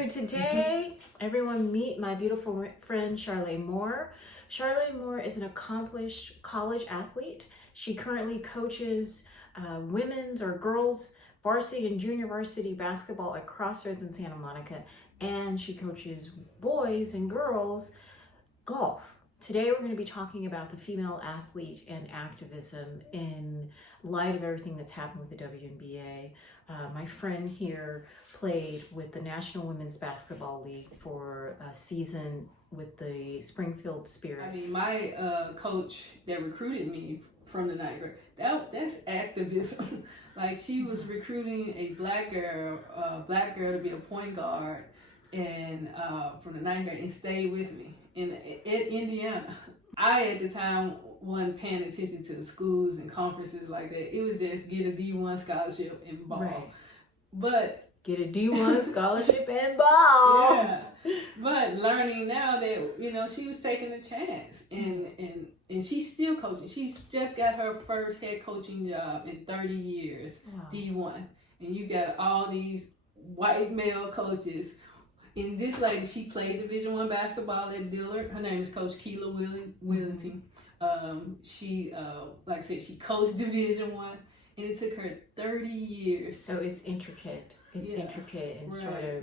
So today, everyone meet my beautiful friend, Charlè Moore. Charlè Moore is an accomplished college athlete. She currently coaches women's or girls varsity and junior varsity basketball at Crossroads in Santa Monica, and she coaches boys and girls golf. Today we're going to be talking about the female athlete and activism in light of everything that's happened with the WNBA. My friend here played with the National Women's Basketball League for a season with the Springfield Spirit. I mean, my coach that recruited me from the ninth grade, that's activism. Like, she was recruiting a black girl to be a point guard and from the ninth grade and stayed with me in Indiana. I, at the time, wasn't paying attention to the schools and conferences like that. It was just get a D1 scholarship and ball. Right. But get a D1 scholarship and ball. Yeah. But learning now that, you know, she was taking a chance and she's still coaching. She's just got her first head coaching job in 30 years, wow. D1. And you got all these white male coaches. And this lady, she played Division I basketball at Dillard. Her name is Coach Keela Willington. She, like I said, she coached Division I, and it took her 30 years. So it's intricate. It's intricate in sort of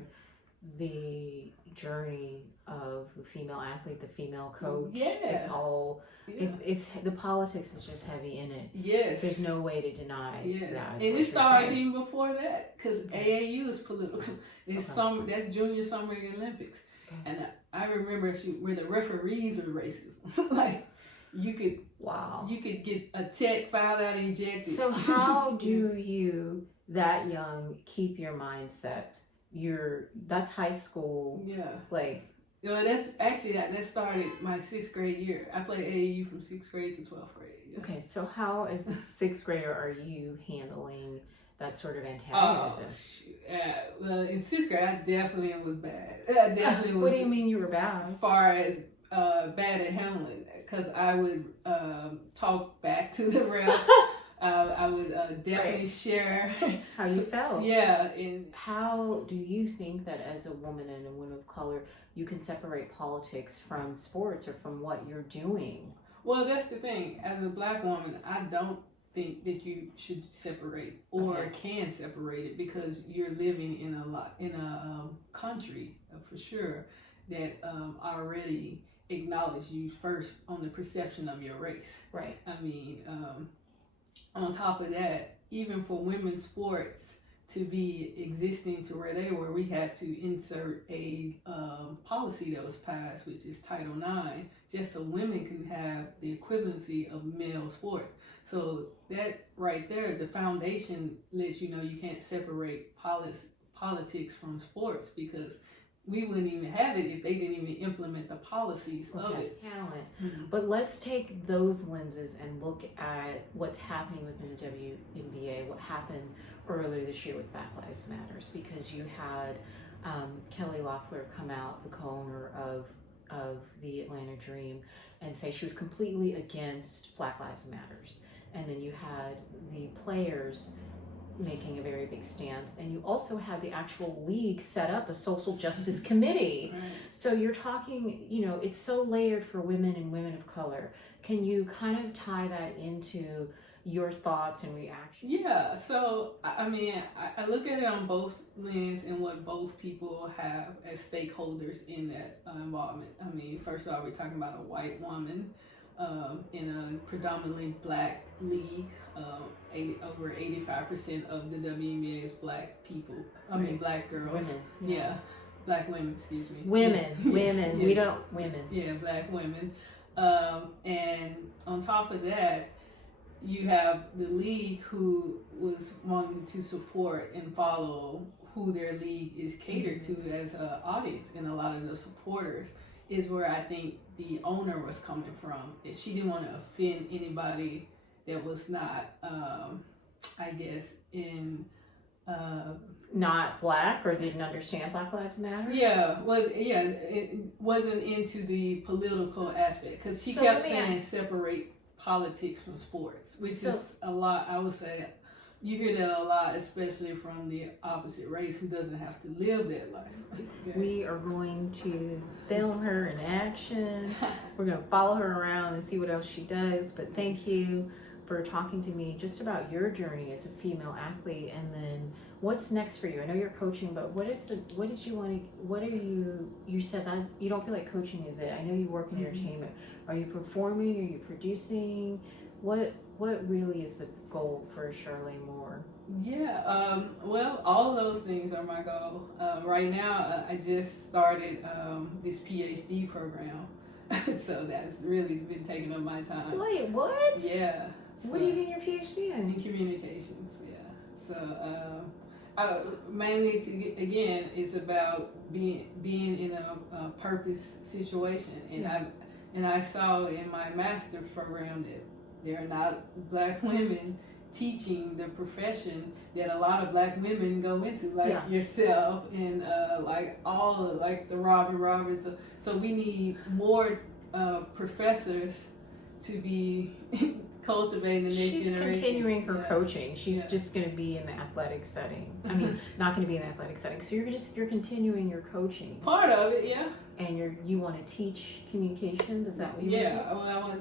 the journey of the female athlete, the female coach. Yeah. It's all, it's the politics is just heavy in it. Yes. There's no way to deny that. And it starts even before that, because AAU is political. It's that's Junior Summer Olympics. Okay. And I remember where the referees were racist. Like, you could get a tech fouled out and ejected. So how do you, that young, keep your mindset? That's high school. Yeah. Like, that's actually that started my 6th grade year. I played AAU from 6th grade to 12th grade. Yeah. Okay, so how as a 6th grader are you handling that sort of antagonism? Well, in 6th grade, I definitely was bad. I definitely was. What do you mean you were bad? As far as bad at handling, because I would talk back to the ref. I would definitely share how you felt. Yeah. And how do you think that as a woman and a woman of color, you can separate politics from sports or from what you're doing? Well, that's the thing. As a black woman, I don't think that you should separate or can separate it, because you're living in a country for sure that already acknowledge you first on the perception of your race. Right. I mean, on top of that, even for women's sports to be existing to where they were, we had to insert a policy that was passed, which is Title IX, just so women can have the equivalency of male sports. So that right there, the foundation lets you know you can't separate politics from sports, because we wouldn't even have it if they didn't even implement the policies of it. Talent. Mm-hmm. But let's take those lenses and look at what's happening within the WNBA, what happened earlier this year with Black Lives Matters, because you had Kelly Loeffler come out, the co-owner of the Atlanta Dream, and say she was completely against Black Lives Matters. And then you had the players making a very big stance, and you also had the actual league set up a social justice committee. Right. So you're talking, you know, it's so layered for women and women of color. Can you kind of tie that into your thoughts and reactions? Yeah, so I mean, I look at it on both lenses and what both people have as stakeholders in that involvement. I mean, first of all, we're talking about a white woman in a predominantly black league. Over 85% of the WNBA is black people. I mean, black girls. Women. Yeah. Black women, excuse me. Women. Yes. We don't, women. Yeah, black women. And on top of that, you have the league who was wanting to support and follow who their league is catered to as an audience, and a lot of the supporters is where I think the owner was coming from. That she didn't want to offend anybody that was not, I guess, not black or didn't understand Black Lives Matter. Yeah, well, yeah, it wasn't into the political aspect, because she kept saying separate politics from sports, which is a lot. I would say You hear that a lot, especially from the opposite race who doesn't have to live that life. Okay. We are going to film her in action. We're going to follow her around and see what else she does. But thank you for talking to me just about your journey as a female athlete, and then what's next for you. I know you're coaching, but what are you said that you don't feel like coaching is it. I know you work in entertainment. Are you performing? Are you producing? What really is the goal for Charlè Moore? Yeah, well, all of those things are my goal. Right now, I just started this PhD program, so that's really been taking up my time. Wait, what? Yeah. So, what are you getting your PhD in? In communications, yeah. So mainly, again, it's about being in a purpose situation, and I saw in my master's program that there are not Black women teaching the profession that a lot of Black women go into, like yourself and like the Robin Roberts. So we need more professors to be cultivating the next generation. She's continuing her coaching. She's just going to be in the athletic setting. I mean, not going to be in the athletic setting. So you're continuing your coaching. Part of it, yeah. And you want to teach communications? Is that what you want? Yeah, well,